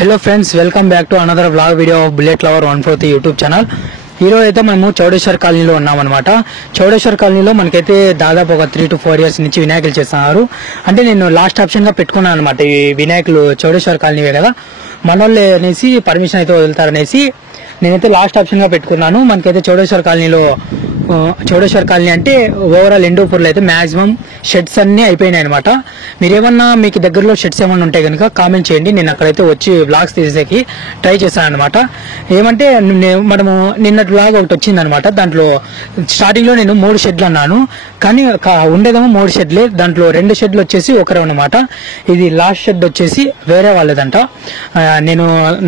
Hello friends, welcome back to another vlog video of bullet lover 140 YouTube channel. ఈరోజు అయితే మేము చౌడేశ్వర్ కాలనీలో ఉన్నామన్నమాట. చౌడేశ్వర్ కాలనీలో మనకైతే దాదాపు ఒక 3 to 4 years నుంచి వినాయకులు చేస్తున్నారు. అంటే నేను లాస్ట్ ఆప్షన్ గా పెట్టుకున్నాను అనమాట. ఈ వినాయకులు చౌడేశ్వర్ కాలనీవే కదా, మనోళ్ళే అనేసి పర్మిషన్ అయితే వదులుతారనేసి నేనైతే లాస్ట్ ఆప్షన్ గా పెట్టుకున్నాను. మనకైతే చౌడేశ్వర్ కాలనీ అంటే ఓవరాల్ హిందూపూర్లో అయితే మాక్సిమం షెడ్స్ అన్ని అయిపోయినాయి అనమాట. మీరేమన్నా మీకు దగ్గరలో షెడ్స్ ఏమన్నా ఉంటే కనుక కామెంట్ చేయండి. నేను అక్కడైతే వచ్చి వ్లాగ్స్ తీసేకి ట్రై చేశాను అనమాట. ఏమంటే మనము నిన్నటి వ్లాగ్ ఒకటి వచ్చింది అనమాట. దాంట్లో స్టార్టింగ్ లో నేను 3 షెడ్లు అన్నాను, కానీ ఉండేదేమో 3 షెడ్లే. దాంట్లో 2 షెడ్లు వచ్చేసి ఒకరే అనమాట. ఇది లాస్ట్ షెడ్ వచ్చేసి వేరే వాళ్ళదంట.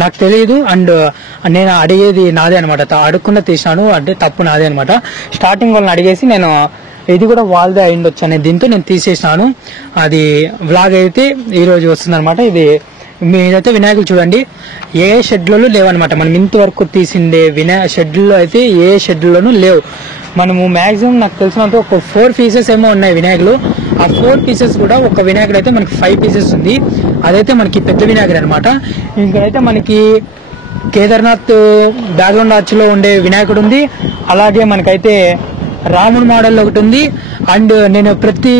నాకు తెలియదు, అండ్ నేను అడిగేది నాదే అనమాట. అడుక్కున్న తీసినాను, అంటే తప్పు నాదే అనమాట. స్టార్టింగ్ వాళ్ళని అడిగేసి నేను ఇది కూడా వాళ్ళదే అయిండొచ్చు అనే దీంతో నేను తీసేసినాను. అది వ్లాగ్ అయితే ఈ రోజు వస్తుంది అనమాట. ఇది మీరైతే వినాయకులు చూడండి, ఏ షెడ్లలో లేవన్నమాట. మనం ఇంతవరకు తీసిండే షెడ్లలో అయితే ఏ షెడ్లోనూ లేవు. మనము మాక్సిమం నాకు తెలిసినంత ఒక 4 pieces ఏమో ఉన్నాయి వినాయకులు. ఆ 4 pieces కూడా ఒక వినాయకుడు అయితే మనకి 5 pieces ఉంది. అదైతే మనకి పెద్ద వినాయకుడు అనమాట. ఇంకైతే మనకి కేదార్నాథ్ బ్యాక్గ్రౌండ్ ఆర్చ్ లో ఉండే వినాయకుడు ఉంది. అలాగే మనకైతే రాముడు మోడల్ ఒకటి ఉంది. అండ్ నేను ప్రతి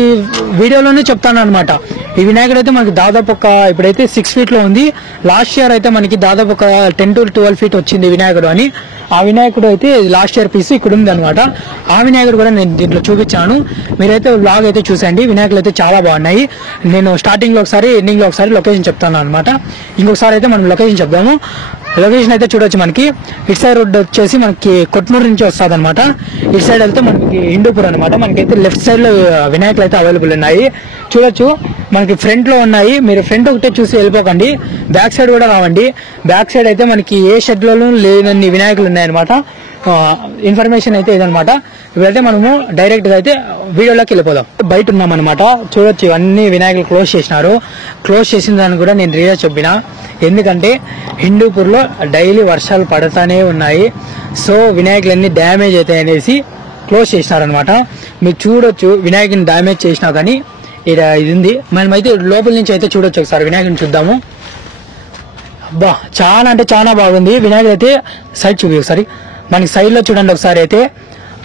వీడియోలోనే చెప్తాను అనమాట, ఈ వినాయకుడు అయితే మనకి దాదాపు ఇప్పుడైతే 6 feet లో ఉంది. లాస్ట్ ఇయర్ అయితే మనకి దాదాపు ఒక 10 to 12 feet వచ్చింది వినాయకుడు అని. ఆ వినాయకుడు అయితే లాస్ట్ ఇయర్ పీస్ ఇక్కడ ఉంది అనమాట. ఆ వినాయకుడు కూడా నేను దీంట్లో చూపించాను. మీరైతే వ్లాగ్ అయితే చూసండి. వినాయకులు అయితే చాలా బాగున్నాయి. నేను స్టార్టింగ్ లో ఒకసారి, ఎండింగ్ లో ఒకసారి లొకేషన్ చెప్తాను అనమాట. ఇంకొకసారి అయితే మనం లొకేషన్ చెప్దాము. లొకేషన్ అయితే చూడొచ్చు. మనకి ఇటు సైడ్ రోడ్ వచ్చేసి మనకి కొట్నూరు నుంచి వస్తుంది అనమాట. ఇటు సైడ్ వెళ్తే మనకి హిందూపూర్ అనమాట. మనకైతే లెఫ్ట్ సైడ్ లో వినాయకులు అయితే అవైలబుల్ ఉన్నాయి. చూడొచ్చు, మనకి ఫ్రంట్ లో ఉన్నాయి. మీరు ఫ్రంట్ ఒకటే చూసి వెళ్ళిపోకండి, బ్యాక్ సైడ్ కూడా రావండి. బ్యాక్ సైడ్ అయితే మనకి ఏ షెడ్ లోనూ లేనన్ని వినాయకులు ఉన్నాయన్నమాట. ఇన్ఫర్మేషన్ అయితే ఇదనమాట. ఇప్పుడైతే మనము డైరెక్ట్ గా అయితే వీడియోలోకి వెళ్ళిపోదాం. బయట ఉన్నాం అనమాట. చూడొచ్చు, ఇవన్నీ వినాయకులు క్లోజ్ చేసినారు. క్లోజ్ చేసిన దాన్ని కూడా నేను రియల్ చెప్పిన, ఎందుకంటే హిందూపూర్ లో డైలీ వర్షాలు పడతానే ఉన్నాయి. సో వినాయకులన్నీ డ్యామేజ్ అవుతాయి అనేసి క్లోజ్ చేసినారనమాట. మీరు చూడొచ్చు, వినాయకుని డ్యామేజ్ చేసినా కానీ ఇది ఉంది. మనమైతే లోపల నుంచి అయితే చూడొచ్చు. ఒకసారి వినాయకుని చూద్దాము. అబ్బా, చాలా అంటే చాలా బాగుంది వినాయకుడు అయితే. సైడ్ చూపి ఒకసారి, మనకి సైడ్ లో చూడండి ఒకసారి. అయితే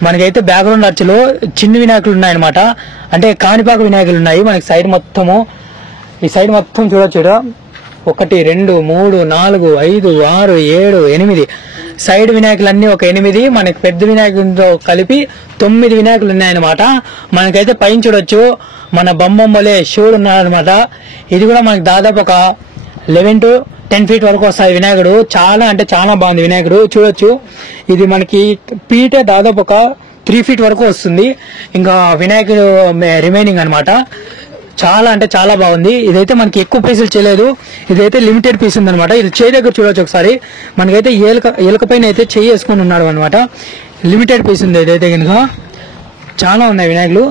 మనకైతే బ్యాక్గ్రౌండ్ ఆర్చ్ లో చిన్న వినాయకులు ఉన్నాయన్నమాట. అంటే కాణిపాక వినాయకులు ఉన్నాయి మనకి సైడ్ మొత్తము. ఈ సైడ్ మొత్తం చూడొచ్చు. 1 2 3 4 5 6 7 8 సైడ్ వినాయకులన్నీ ఒక 8. మనకి పెద్ద వినాయకులతో కలిపి 9 వినాయకులు ఉన్నాయన్నమాట. మనకైతే పైన చూడొచ్చు, మన బొమ్మలే శివుడు ఉన్నాడనమాట. ఇది కూడా మనకి దాదాపు ఒక 11 to 10 feet వరకు వస్తాయి వినాయకుడు. చాలా అంటే చాలా బాగుంది వినాయకుడు. చూడొచ్చు, ఇది మనకి పీటే దాదాపు ఒక 3 feet వరకు వస్తుంది. ఇంకా వినాయకుడు రిమైనింగ్ అనమాట. చాలా అంటే చాలా బాగుంది. ఇదైతే మనకి ఎక్కువ పీసులు చేయలేదు, ఇదైతే లిమిటెడ్ పీస్ ఉంది అనమాట. ఇది చేయి దగ్గర చూడొచ్చు ఒకసారి. మనకైతే ఎలుక పైన అయితే చేయి వేసుకొని ఉన్నాడు అనమాట. లిమిటెడ్ పీస్ ఉంది ఇదైతే కనుక. చాలా ఉన్నాయి వినాయకులు.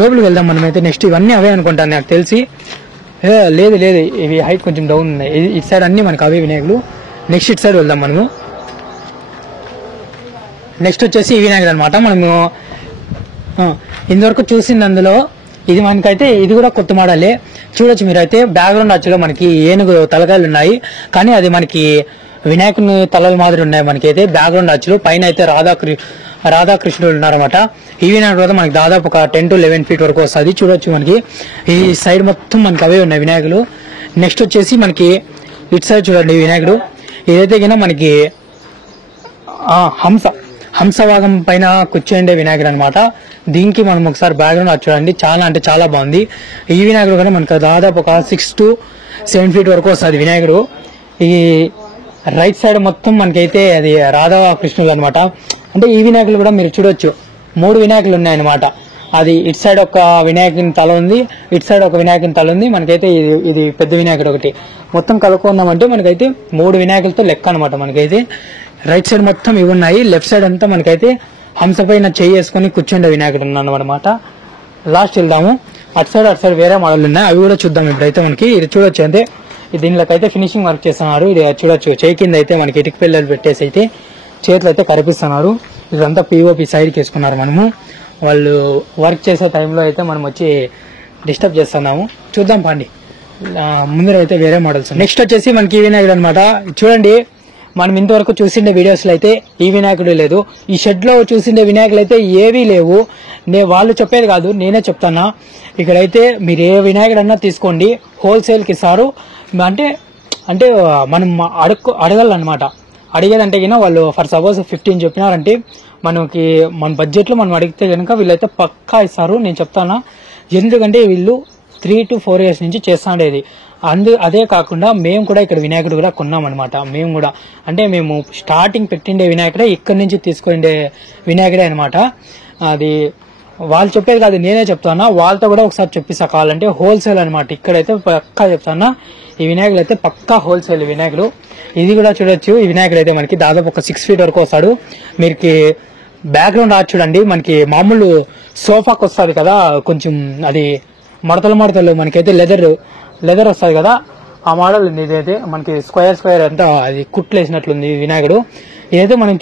లోపలికి వెళ్దాం మనమైతే. నెక్స్ట్ ఇవన్నీ అవే అనుకుంటాను నాకు తెలిసి. లేదు, ఇవి హైట్ కొంచెం డౌన్ ఉన్నాయి. ఇటు సైడ్ అన్ని మనకు అవే వినాయకులు. నెక్స్ట్ ఇటు సైడ్ వెళ్దాం మనము. నెక్స్ట్ వచ్చేసి ఈ వినాయకుడు అనమాట. మనము ఇంతవరకు చూసింది అందులో ఇది మనకైతే ఇది కూడా కొత్త మోడలే. చూడొచ్చు మీరైతే బ్యాక్గ్రౌండ్ వచ్చలో మనకి ఏనుగు తలకాయలు ఉన్నాయి, కానీ అది మనకి వినాయకుని తలల మాదిరి ఉన్నాయి. మనకైతే బ్యాక్గ్రౌండ్ వచ్చలో పైన అయితే రాధాకృష్ణుడు ఉన్నారన్నమాట. ఈ వినాయకుడు కూడా మనకి దాదాపు ఒక 10 to 11 feet వరకు వస్తుంది. చూడొచ్చు, మనకి ఈ సైడ్ మొత్తం మనకి అవే ఉన్నాయి వినాయకులు. నెక్స్ట్ వచ్చేసి మనకి ఇటు సైడ్ చూడండి వినాయకుడు. ఇదైతే కన్నా మనకి హంసవాగం పైన కూర్చోండే వినాయకుడు అనమాట. దీనికి మనం ఒకసారి బ్యాక్గ్రౌండ్ చూడండి, చాలా అంటే చాలా బాగుంది. ఈ వినాయకుడు కూడా మనకు దాదాపు ఒక 6 to 7 feet వరకు వస్తుంది వినాయకుడు. ఈ రైట్ సైడ్ మొత్తం మనకైతే అది రాధాకృష్ణులు అనమాట. అంటే ఈ వినాయకులు కూడా మీరు చూడొచ్చు, 3 వినాయకులు ఉన్నాయన్నమాట. అది ఇటు సైడ్ ఒక వినాయకుని తల ఉంది, ఇటు సైడ్ ఒక వినాయకుని తల ఉంది. మనకైతే ఇది పెద్ద వినాయకుడు ఒకటి. మొత్తం కలుపుకున్నామంటే మనకైతే 3 వినాయకులతో లెక్క అనమాట. మనకైతే రైట్ సైడ్ మొత్తం ఇవి ఉన్నాయి. లెఫ్ట్ సైడ్ అంతా మనకైతే హంస పైన చేయి వేసుకొని కూర్చుండే వినాయకుడు ఉన్నాడు అనమాట. లాస్ట్ వెళ్దాము. అటు సైడ్ వేరే మోడల్ ఉన్నాయి, అవి కూడా చూద్దాం. ఇప్పుడైతే మనకి ఇది చూడొచ్చు. అంటే దీనిలోకైతే ఫినిషింగ్ వర్క్ చేస్తున్నారు. ఇది చూడొచ్చు, చేయి కింద అయితే మనకి ఇటుక పిల్లలు పెట్టేసి అయితే చేతులు అయితే కనిపిస్తున్నారు. ఇదంతా పిఓపి సైడ్కి వేసుకున్నారు. మనము వాళ్ళు వర్క్ చేసే టైంలో అయితే మనం వచ్చి డిస్టర్బ్ చేస్తున్నాము. చూద్దాం పండి. ముందర అయితే వేరే మోడల్స్. నెక్స్ట్ వచ్చేసి మనకి ఈ వినాయకుడు అనమాట. చూడండి, మనం ఇంతవరకు చూసిండే వీడియోస్ లో అయితే ఈ వినాయకుడు లేదు. ఈ షెడ్ లో చూసిండే వినాయకులు అయితే ఏవీ లేవు. వాళ్ళు చెప్పేది కాదు, నేనే చెప్తానా. ఇక్కడైతే మీరు ఏ వినాయకుడు అన్నా తీసుకోండి, హోల్సేల్ కి ఇస్తారు. అంటే అంటే మనం అడగాలన్నమాట. అడిగేదంటే కన్నా వాళ్ళు ఫర్ సపోజ్ 15 చెప్పినారంటే మనకి మన బడ్జెట్ లో మనం అడిగితే కనుక వీళ్ళైతే పక్కా ఇస్తారు, నేను చెప్తానా. ఎందుకంటే వీళ్ళు 3 to 4 years నుంచి చేస్తాండేది. అదే కాకుండా మేము కూడా ఇక్కడ వినాయకుడు కూడా కొన్నాం అనమాట. మేము కూడా అంటే మేము స్టార్టింగ్ పెట్టిండే వినాయకుడే, ఇక్కడ నుంచి తీసుకునే వినాయకుడే అనమాట. అది వాళ్ళు చెప్పేది కాదు, నేనే చెప్తానా. వాళ్ళతో కూడా ఒకసారి చెప్పిస్తా కావాలంటే. హోల్సేల్ అనమాట. ఇక్కడైతే పక్కా చెప్తానా, ఈ వినాయకుడు అయితే పక్కా హోల్సేల్ వినాయకుడు. ఇది కూడా చూడొచ్చు. ఈ వినాయకుడు అయితే మనకి దాదాపు ఒక 6 feet వరకు వస్తాడు. మీకు బ్యాక్గ్రౌండ్ ఆర్ట్ చూడండి, మనకి మామూలు సోఫాకి వస్తుంది కదా, కొంచెం అది మడతలు మనకైతే లెదర్ వస్తుంది కదా, ఆ మోడల్ ఉంది. ఇదైతే మనకి స్క్వేర్ అంతా అది కుట్లు వేసినట్లుంది వినాయకుడు. ఇదైతే మనం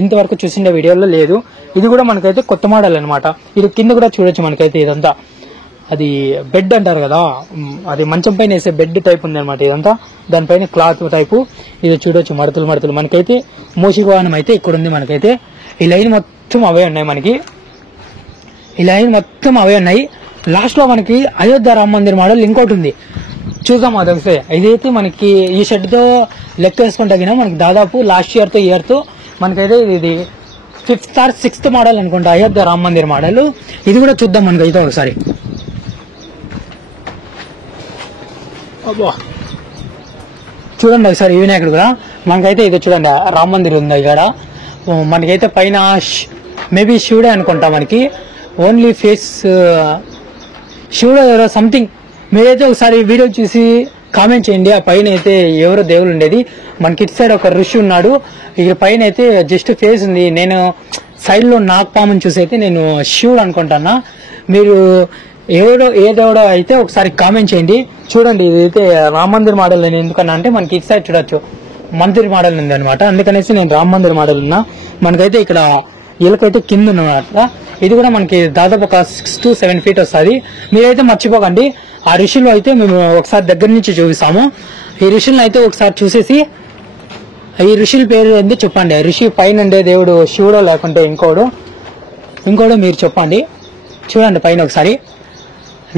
ఇంతవరకు చూసిండే వీడియోలో లేదు. ఇది కూడా మనకైతే కొత్త మోడల్ అనమాట. ఇది కింద కూడా చూడొచ్చు. మనకైతే ఇదంతా అది బెడ్ అంటారు కదా, అది మంచం పైన వేసే బెడ్ టైప్ ఉంది అనమాట. ఇదంతా దానిపైన క్లాత్ టైపు. ఇది చూడొచ్చు, మడతలు. మనకైతే మూషికవాహనం అయితే ఇక్కడ ఉంది. మనకైతే ఈ లైన్ మొత్తం అవే ఉన్నాయి. లాస్ట్ లో మనకి అయోధ్య రామ మందిర్ మోడల్ ఇంకోటి ఉంది, చూద్దాం. అదొకసారి ఇదైతే మనకి ఈ షెడ్ తో లెక్క వేసుకుంటే మనకి దాదాపు లాస్ట్ ఇయర్ తో మనకైతే ఇది 5th or 6th మోడల్ అనుకుంటా, అయోధ్య రామ మందిర్ మోడల్. ఇది కూడా చూద్దాం మనకైతే ఒకసారి. చూడండి ఒకసారి ఈ వినాయకుడు కూడా మనకైతే ఇది చూడండి, రామ మందిర్ ఉంది ఇక్కడ. మనకైతే పైన మేబీ శివుడే అనుకుంటా. మనకి ఓన్లీ ఫేస్ శివుడు ఎవరో సంథింగ్. మీరైతే ఒకసారి వీడియో చూసి కామెంట్ చేయండి. ఆ పైన అయితే ఎవరో దేవుడు ఉండేది. మనకి ఇటు సైడ్ ఒక ఋషి ఉన్నాడు, ఇక్కడ పైన అయితే జస్ట్ ఫేస్ ఉంది. నేను సైడ్ లో నాగపాముని చూసి అయితే నేను శివుడు అనుకుంటానా. మీరు ఏ దేవుడో అయితే ఒకసారి కామెంట్ చేయండి. చూడండి, ఇదైతే రామ మందిర్ మోడల్. నేను ఎందుకన్నా అంటే మనకి ఇటు సైడ్ చూడొచ్చు మందిర్ మోడల్ ఉంది అనమాట. అందుకనేసి నేను రామ మందిర్ మోడల్ ఉన్నా. మనకైతే ఇక్కడ ఎలుకైతే కింద ఉన్నమాట. ఇది కూడా మనకి దాదాపు ఒక 6 to 7 feet వస్తుంది. మీరైతే మర్చిపోకండి, ఆ ఋషులు అయితే మేము ఒకసారి దగ్గర నుంచి చూపిస్తాము. ఈ ఋషులను అయితే ఒకసారి చూసేసి ఈ ఋషుల పేరు ఏందో చెప్పండి. ఋషి పైన ఉండే దేవుడు శివుడో లేకుంటే ఇంకోడు మీరు చెప్పండి. చూడండి పైన ఒకసారి.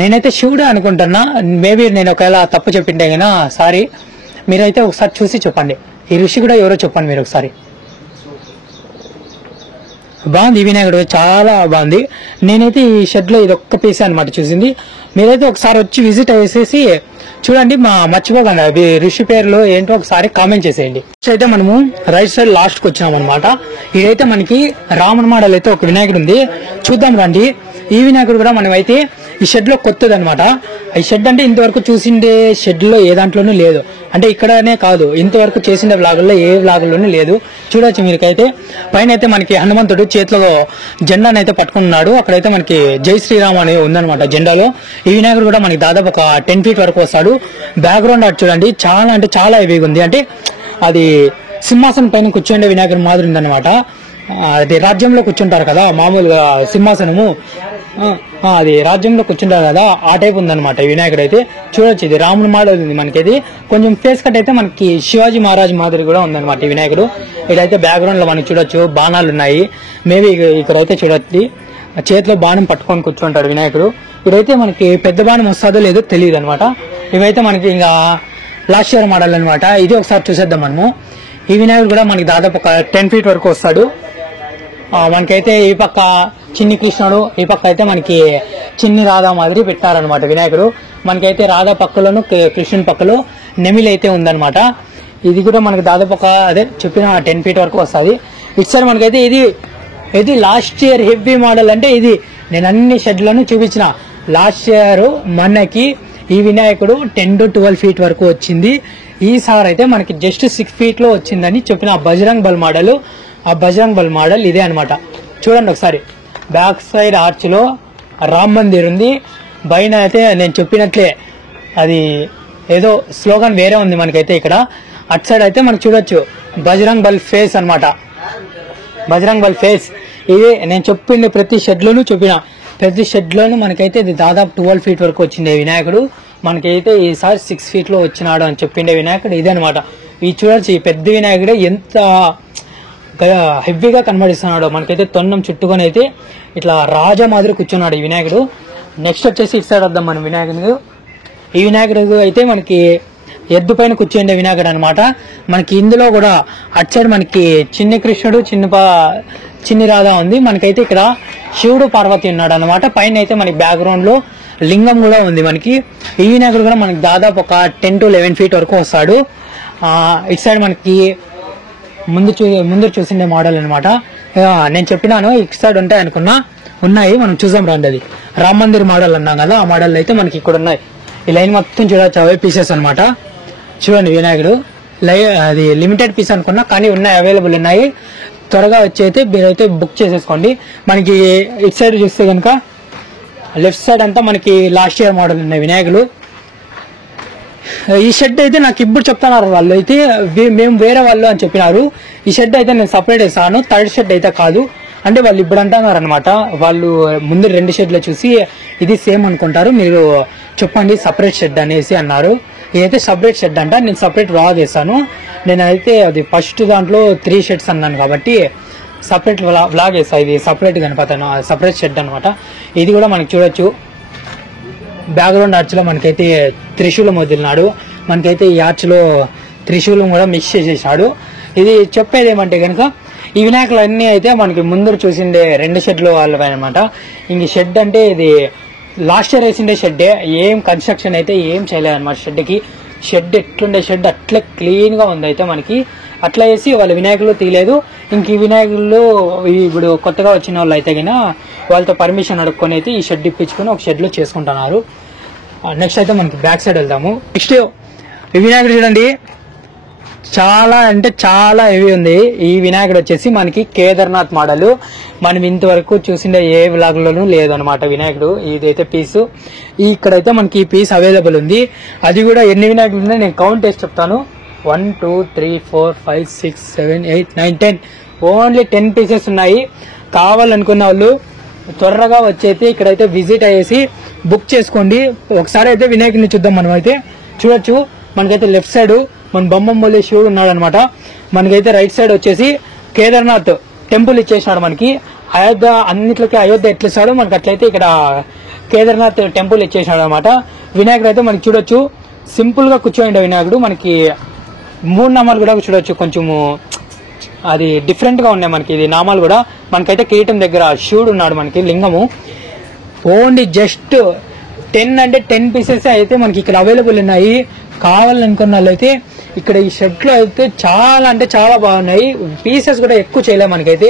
నేనైతే శివుడు అనుకుంటున్నా, మేబీ నేను ఒకవేళ తప్పు చెప్పింటే కన్నా సారీ. మీరైతే ఒకసారి చూసి చెప్పండి, ఈ ఋషి కూడా ఎవరో చెప్పండి మీరు ఒకసారి. బాగుంది ఈ వినాయకుడు, చాలా బాగుంది. నేనైతే ఈ షెడ్ లో ఇది ఒక్క పీస్ అనమాట చూసింది. మీరైతే ఒకసారి వచ్చి విజిట్ అయ్యేసేసి చూడండి. మర్చిపోకండి అవి ఋషి పేర్లు ఏంటో ఒకసారి కామెంట్ చేసేయండి. అయితే మనము రైట్ సైడ్ లాస్ట్ కి వచ్చినాం అనమాట. ఇదైతే మనకి రాముని మోడల్ అయితే ఒక వినాయకుడు ఉంది, చూద్దాం రండి. ఈ వినాయకుడు కూడా మనమైతే ఈ షెడ్ లో కొత్తది అనమాట. ఈ షెడ్ అంటే ఇంతవరకు చూసిండే షెడ్ లో ఏ దాంట్లోనూ లేదు. అంటే ఇక్కడనే కాదు, ఇంతవరకు చేసిన వ్లాగుల్లో ఏ వ్లాగుల్లోనూ లేదు. చూడొచ్చు మీకైతే. పైన అయితే మనకి హనుమంతుడు చేతిలో జెండానైతే పట్టుకున్నాడు. అక్కడైతే మనకి జై శ్రీరామ్ అనేది ఉందన్నమాట జెండాలో. ఈ వినాయకుడు కూడా మనకి దాదాపు ఒక 10 feet వరకు వస్తాడు. బ్యాక్గ్రౌండ్ అటు చూడండి, చాలా అంటే చాలా హెవీగా ఉంది. అంటే అది సింహాసనం పైన కూర్చుండే వినాయకుడు మాదిరి ఉందన్నమాట. అది రాజ్యంలో కూర్చుంటారు కదా మామూలుగా సింహాసనము, అది రాజ్యంలో కూర్చుంటారు కదా, ఆ టైప్ ఉందన్నమాట ఈ వినాయకుడు అయితే. చూడొచ్చు, ఇది రాముని మోడల్ ఉంది మనకి. కొంచెం ఫేస్ కట్ అయితే మనకి శివాజీ మహారాజ్ మాదిరి కూడా ఉందన్నమాట ఈ వినాయకుడు. ఇక్కడైతే బ్యాక్గ్రౌండ్ లో మనకి చూడొచ్చు బాణాలు ఉన్నాయి. మేబీ ఇక్కడైతే చూడొచ్చు చేతిలో బాణం పట్టుకొని కూర్చుంటాడు వినాయకుడు. ఇక్కడైతే మనకి పెద్ద బాణం వస్తుందో లేదో తెలియదు అనమాట. ఇవైతే మనకి ఇంకా లాస్ట్ ఇయర్ మోడల్ అనమాట. ఇది ఒకసారి చూసేద్దాం మనము. ఈ వినాయకుడు కూడా మనకి దాదాపు ఒక 10 feet వరకు వస్తాడు. మనకైతే ఈ పక్క చిన్ని కృష్ణుడు, ఈ పక్క అయితే మనకి చిన్ని రాధా మాదిరి పెట్టారనమాట వినాయకుడు. మనకైతే రాధా పక్కలోను కృష్ణుని పక్కలో నెమిలి అయితే ఉందన్నమాట. ఇది కూడా మనకి దాదాపు ఒక అదే చెప్పిన 10 feet వరకు వస్తుంది. ఇటు సైడ్ మనకైతే ఇది లాస్ట్ ఇయర్ హెవీ మోడల్. అంటే ఇది నేను అన్ని షెడ్లను చూపించిన. లాస్ట్ ఇయర్ మనకి ఈ వినాయకుడు 10 to 12 feet వరకు వచ్చింది. ఈసారి అయితే మనకి జస్ట్ 6 feet లో వచ్చిందని చెప్పిన బజరంగ్ బల్ మోడల్. ఆ బజరంగ్ బల్ మోడల్ ఇదే అనమాట. చూడండి ఒకసారి. బ్యాక్ సైడ్ ఆర్చ్ లో రామ్ మందిర్ ఉంది. పైన అయితే నేను చెప్పినట్లే అది ఏదో స్లోగన్ వేరే ఉంది మనకైతే ఇక్కడ. అటు సైడ్ అయితే మనకు చూడొచ్చు బజరంగ్ బల్ ఫేస్ అనమాట. బజరంగ్ బల్ ఫేస్ ఇదే నేను చెప్పింది. ప్రతి షెడ్ లోను మనకైతే ఇది దాదాపు 12 feet వరకు వచ్చింది వినాయకుడు. మనకైతే ఈసారి 6 feet లో వచ్చినాడు అని చెప్పిండే వినాయకుడు ఇదే అనమాట. ఈ చూడొచ్చు ఈ పెద్ద వినాయకుడే ఎంత హెవీగా కనబడిస్తున్నాడు. మనకైతే తొండం చుట్టుకొని అయితే ఇట్లా రాజా మాదిరి కూర్చున్నాడు ఈ వినాయకుడు. నెక్స్ట్ వచ్చేసి ఇటు సైడ్ వద్దాం మన వినాయకుడు. ఈ వినాయకుడు అయితే మనకి ఎద్దు పైన కూర్చుండే వినాయకుడు అనమాట. మనకి ఇందులో కూడా అటు సైడ్ మనకి చిన్ని కృష్ణుడు చిన్ని రాధా ఉంది. మనకైతే ఇక్కడ శివుడు పార్వతి ఉన్నాడు అనమాట. పైన అయితే మనకి బ్యాక్గ్రౌండ్ లో లింగం కూడా ఉంది. మనకి ఈ వినాయకుడు కూడా మనకి దాదాపు ఒక 10 to 11 feet వరకు వస్తాడు. ఇటు సైడ్ మనకి ముందు చూసిండే మోడల్ అనమాట. నేను చెప్పినాను ఇటు సైడ్ ఉంటాయి అనుకున్నా, ఉన్నాయి. మనం చూసాం రండి. అది రామ్ మందిర్ మోడల్ అన్నాం కదా, ఆ మోడల్ అయితే మనకి ఇక్కడ ఉన్నాయి. ఈ లైన్ మొత్తం చూడొచ్చు, అవే పీసెస్ అనమాట. చూడండి వినాయకుడు అది లిమిటెడ్ పీస్ అనుకున్నా, కానీ ఉన్నాయి, అవైలబుల్ ఉన్నాయి. త్వరగా వచ్చి అయితే మీరైతే బుక్ చేసేసుకోండి. మనకి ఇటు సైడ్ చూస్తే కనుక లెఫ్ట్ సైడ్ అంతా మనకి లాస్ట్ ఇయర్ మోడల్ ఉన్నాయి వినాయకులు. ఈ షెడ్ అయితే నాకు ఇప్పుడు చెప్తున్నారు వాళ్ళు అయితే మేము వేరే వాళ్ళు అని చెప్పినారు. ఈ షెడ్ అయితే నేను సపరేట్ వేసాను, థర్డ్ షెడ్ అయితే కాదు. అంటే వాళ్ళు ఇప్పుడు అంటున్నారు అనమాట. వాళ్ళు ముందు 2 షెడ్లు చూసి ఇది సేమ్ అనుకుంటారు, మీరు చెప్పండి సపరేట్ షెడ్ అనేసి అన్నారు. ఇదైతే సపరేట్ షెడ్ అంట. నేను సపరేట్ వ్లాగ్ వేసాను. నేనైతే అది ఫస్ట్ దాంట్లో 3 షెడ్స్ అన్నాను కాబట్టి సపరేట్ వ్లాగ్ వేసా. ఇది సపరేట్ కనిపోతాను, సపరేట్ షెడ్ అనమాట. ఇది కూడా మనకి చూడొచ్చు బ్యాక్గ్రౌండ్ ఆర్చ్ లో మనకైతే త్రిశూలం వదిలినాడు. మనకైతే ఈ ఆర్చ్ లో త్రిశూలం కూడా మిక్స్ చేసేసాడు. ఇది చెప్పేది ఏమంటే కనుక ఈ వినాయకులు అన్ని అయితే మనకి ముందు చూసిండే 2 షెడ్లు వాళ్ళు అనమాట. ఇంక షెడ్ అంటే ఇది లాస్ట్ ఇయర్ వేసిండే షెడ్డే, ఏం కన్స్ట్రక్షన్ అయితే ఏం చేయలేదు అనమాట. షెడ్ ఎట్లుండే షెడ్ అట్లా క్లీన్ గా ఉంది. అయితే మనకి అట్లా వేసి వాళ్ళ వినాయకులు తీయలేదు. ఇంక ఈ వినాయకులు ఇప్పుడు కొత్తగా వచ్చిన వాళ్ళు అయితే గినా వాళ్ళతో పర్మిషన్ అడుక్కొని అయితే ఈ షెడ్ ఇప్పించుకొని ఒక షెడ్ లో చేసుకుంటున్నారు. నెక్స్ట్ అయితే మనకి బ్యాక్ సైడ్ వెళ్దాము. నెక్స్ట్ ఈ వినాయకుడు చూడండి, చాలా అంటే చాలా హెవీ ఉంది. ఈ వినాయకుడు వచ్చేసి మనకి కేదార్నాథ్ మోడల్. మనం ఇంతవరకు చూసిండే ఏ వ్లాగ్ లోనూ లేదనమాట వినాయకుడు. ఇదైతే పీసు ఇక్కడైతే మనకి ఈ పీస్ అవైలబుల్ ఉంది. అది కూడా ఎన్ని వినాయకులు ఉన్నాయో నేను కౌంట్ చేసి చెప్తాను. 1 2 3 4 5 6 7 8 9 10 ఓన్లీ 10 పీసెస్ ఉన్నాయి. కావాలనుకున్న వాళ్ళు త్వరగా వచ్చైతే ఇక్కడైతే విజిట్ అయ్యేసి బుక్ చేసుకోండి. ఒకసారి అయితే వినాయకుడిని చూద్దాం. మనం అయితే చూడొచ్చు, మనకైతే లెఫ్ట్ సైడ్ మన బొమ్మలి శివుడు ఉన్నాడు అనమాట. మనకైతే రైట్ సైడ్ వచ్చేసి కేదార్నాథ్ టెంపుల్ ఇచ్చేసినాడు. మనకి అయోధ్య అన్నిట్లకి అయోధ్య ఎట్లిస్తాడు మనకి అట్లయితే ఇక్కడ కేదార్నాథ్ టెంపుల్ ఇచ్చేసినాడు అనమాట. వినాయకుడు అయితే మనకి చూడొచ్చు సింపుల్ గా కూర్చోండి వినాయకుడు. మనకి 3 నామాలు కూడా చూడొచ్చు, కొంచెము అది డిఫరెంట్ గా ఉన్నాయి. మనకి ఇది నామాలు కూడా మనకైతే కిరీటం దగ్గర శివుడు ఉన్నాడు, మనకి లింగము. ఓన్లీ జస్ట్ 10 అంటే 10 పీసెస్ అయితే మనకి ఇక్కడ అవైలబుల్ ఉన్నాయి. కావాలనుకున్న వాళ్ళు అయితే ఇక్కడ ఈ షెడ్ లో అయితే చాలా అంటే చాలా బాగున్నాయి. పీసెస్ కూడా ఎక్కువ చేయలేము. మనకైతే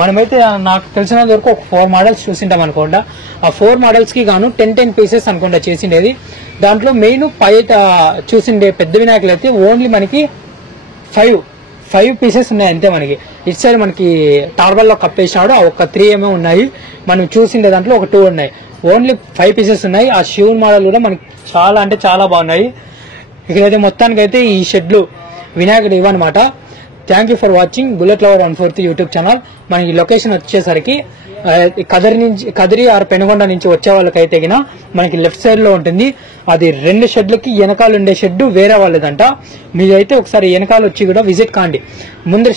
మనమైతే నాకు తెలిసినంత వరకు ఒక 4 మోడల్స్ చూసింటాం అనుకోండి. ఆ 4 మోడల్స్ కి గాను 10 పీసెస్ అనుకుంటా చేసిండేది. దాంట్లో మెయిన్ చూసిండే పెద్ద వినాయకులు అయితే ఓన్లీ మనకి 5 పీసెస్ ఉన్నాయి అంతే. మనకి ఇటు సైడ్ మనకి టార్బల్ లో కప్పేసినాడు, ఒక 3 ఏమో ఉన్నాయి. మనం చూసిండే దాంట్లో ఒక 2 ఉన్నాయి. ఓన్లీ 5 పీసెస్ ఉన్నాయి. ఆ శివుని మోడల్ కూడా మనకి చాలా అంటే చాలా బాగున్నాయి. ఇక్కడైతే మొత్తానికి అయితే ఈ షెడ్లు వినాయకుడు ఇవ్వనమాట. Thank you for watching bullet lover 140 YouTube channel. మనకి లొకేషన్ వచ్చేసరికి కదిరి ఆర్ పెనుగొండ నుంచి వచ్చే వాళ్ళకైతే గిన మనకి లెఫ్ట్ సైడ్ లో ఉంటుంది. అది 2 షెడ్లకి వెనకాల ఉండే షెడ్ వేరే వాళ్ళదంట. మీరైతే ఒకసారి వెనకాల వచ్చి కూడా విజిట్ కాండి. ముందు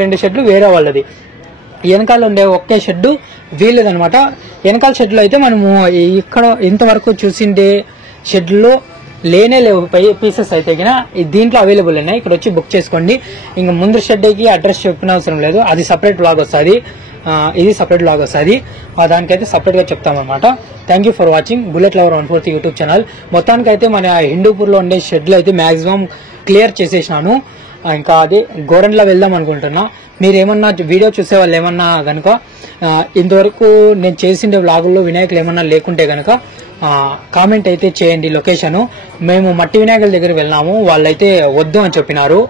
2 షెడ్లు వేరే వాళ్ళది, వెనకాల ఉండే ఒకే షెడ్ వీళ్ళదనమాట. వెనకాల షెడ్ లో అయితే మనము ఇక్కడ ఇంతవరకు చూసిండే షెడ్ లో లేనే లేవు పీసెస్ అయితే దీంట్లో అవైలబుల్ ఉన్నాయి. ఇక్కడ వచ్చి బుక్ చేసుకోండి. ఇంకా ముందు షెడ్ కి అడ్రస్ చెప్పిన అవసరం లేదు, అది సపరేట్ బ్లాగ్ వస్తుంది, ఇది సపరేట్ బ్లాగ్ వస్తుంది. దానికైతే సపరేట్ గా చెప్తామన్నమాట. Thank you for watching bullet lover 140 YouTube channel. మొత్తానికైతే మన హిందూపూర్ లో ఉండే షెడ్లు అయితే మాక్సిమం క్లియర్ చేసేసినాను. ఇంకా అది గోరెండ్లో వెళ్దాం అనుకుంటున్నా. మీరు ఏమన్నా వీడియో చూసే వాళ్ళు ఏమన్నా గనుక ఇంతవరకు నేను చేసిండే వ్లాగుల్లో వినాయకులు ఏమన్నా లేకుంటే గనుక కామెంట్ అయితే చేయండి లొకేషన్. మేము మట్టి వినాయకుల దగ్గర వెళ్ళినాము, వాళ్ళైతే వద్దు అని చెప్పినారు.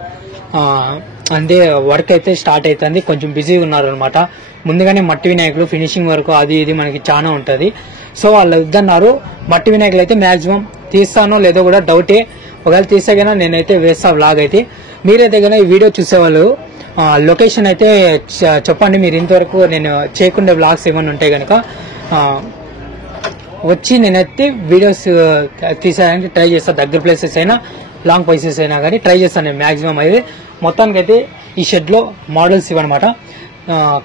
అంటే వర్క్ అయితే స్టార్ట్ అవుతుంది, కొంచెం బిజీగా ఉన్నారు అనమాట. ముందుగానే మట్టి వినాయకులు ఫినిషింగ్ వరకు అది ఇది మనకి చాలా ఉంటది. సో వాళ్ళు వద్దన్నారు. మట్టి వినాయకులు అయితే మాక్సిమం తీస్తానో లేదో కూడా డౌటే. ఒకవేళ తీస్తే కన్నా నేనైతే వేస్తా వ్లాగ్ అయితే. మీరైతే కన్నా ఈ వీడియో చూసేవాళ్ళు లొకేషన్ అయితే చెప్పండి. మీరు ఇంతవరకు నేను చేయకుండా వ్లాగ్స్ ఏమైనా ఉంటాయి కనుక వచ్చి నేనైతే వీడియోస్ తీసేయడానికి ట్రై చేస్తాను. దగ్గర ప్లేసెస్ అయినా లాంగ్ ప్లేసెస్ అయినా కానీ ట్రై చేస్తాను నేను మ్యాక్సిమం అయితే. మొత్తానికి అయితే ఈ షెడ్లో మోడల్స్ ఇవన్నమాట.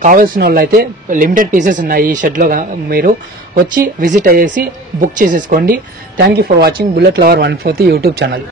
కావాల్సిన వాళ్ళు అయితే లిమిటెడ్ పీసెస్ ఉన్నాయి ఈ షెడ్లో, మీరు వచ్చి విజిట్ అయ్యేసి బుక్ చేసేసుకోండి. Thank you for watching bullet lover 140 YouTube channel.